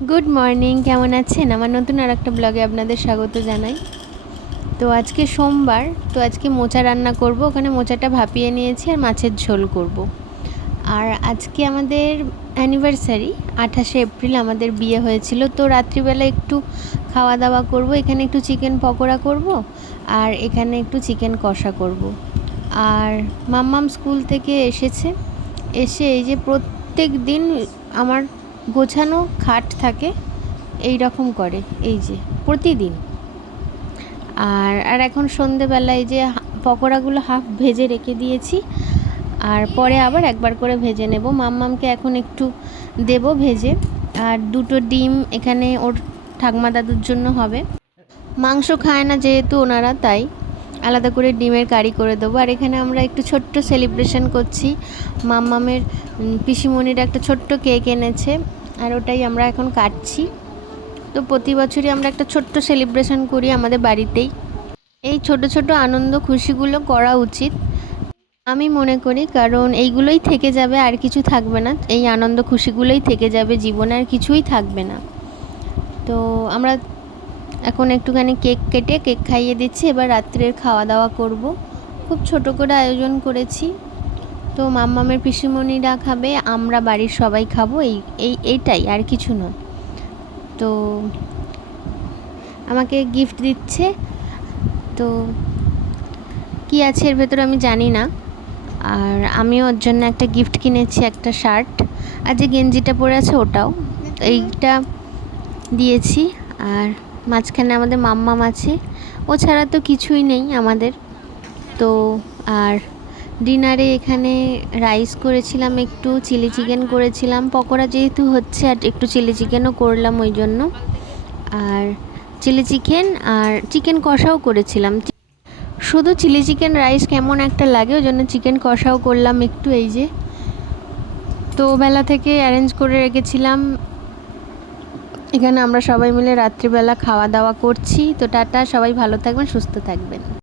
Good morning, কেমন আছেন? আমার নতুন আর একটা ব্লগে আপনাদের স্বাগত জানাই। তো আজকে সোমবার, তো আজকে মোচা রান্না করব। ওখানে মোচাটা ভাপিয়ে নিয়েছি আর মাছের ঝোল করব। আর আজকে আমাদের অ্যানিভার্সারি, 28শে এপ্রিল আমাদের বিয়ে হয়েছিল। তো রাত্রিবেলা একটু খাওয়া দাওয়া করব। এখানে একটু চিকেন পকোড়া করব আর এখানে একটু চিকেন কষা করব। আর মাম্মাম স্কুল থেকে এসে এই যে প্রত্যেক দিন আমার গোছানো খাট থাকে এই রকম করে, এই যে প্রতিদিন। আর এখন সন্ধেবেলায় যে পকোড়াগুলো হাফ ভেজে রেখে দিয়েছি, আর পরে আবার একবার করে ভেজে নেব। মাম্মামকে এখন একটু দেব ভেজে। আর দুটো ডিম এখানে ওর ঠাকমা দাদুর জন্য হবে। মাংস খায় না যেহেতু ওনারা, তাই আলাদা করে ডিমের কারি করে দেবো। আর এখানে আমরা একটু ছোট্ট সেলিব্রেশন করছি। মাম্মামের পিসিমণির একটা ছোট্ট কেক এনেছে, আর ওটাই আমরা এখন কাটছি। তো প্রতি বছরই আমরা একটা ছোট্ট সেলিব্রেশন করি আমাদের বাড়িতেই। এই ছোট ছোট আনন্দ খুশিগুলো করা উচিত আমি মনে করি, কারণ এইগুলোই থেকে যাবে, আর কিছু থাকবে না। এই আনন্দ খুশিগুলোই থেকে যাবে জীবনে, আর কিছুই থাকবে না। তো আমরা এখন একটুখানি কেক কেটে কেক খাইয়ে দিচ্ছি। এবার রাত্রের খাওয়া দাওয়া করব। খুব ছোট করে আয়োজন করেছি। তো মাম্মামের পিসিমণিরা খাবে, আমরা বাড়ির সবাই খাবো, এইটাই, আর কিছু নয়। তো আমাকে গিফট দিচ্ছে, তো কি আছে এর ভেতরে আমি জানি না। আর আমিও ওর জন্য একটা গিফট কিনেছি, একটা শার্ট। আর যে গেঞ্জিটা পরে আছে ওটাও, এইটা দিয়েছি। আর মাঝখানে আমাদের মাম্মাম আছে, ও ছাড়া তো কিছুই নেই আমাদের। তো আর ডিনারে এখানে রাইস করেছিলাম, একটু চিলি চিকেন করেছিলাম, পকোড়া যেহেতু হচ্ছে আর একটু চিলি চিকেনও করলাম ওই জন্য। আর চিলি চিকেন আর চিকেন কষাও করেছিলাম। শুধু চিলি চিকেন রাইস কেমন একটা লাগে, ওই জন্য চিকেন কষাও করলাম একটু, এই যে। তো বেলা থেকে অ্যারেঞ্জ করে রেখেছিলাম। এখানে আমরা সবাই মিলে রাত্রিবেলা খাওয়া দাওয়া করছি। তো টাটা, সবাই ভালো থাকবেন, সুস্থ থাকবেন।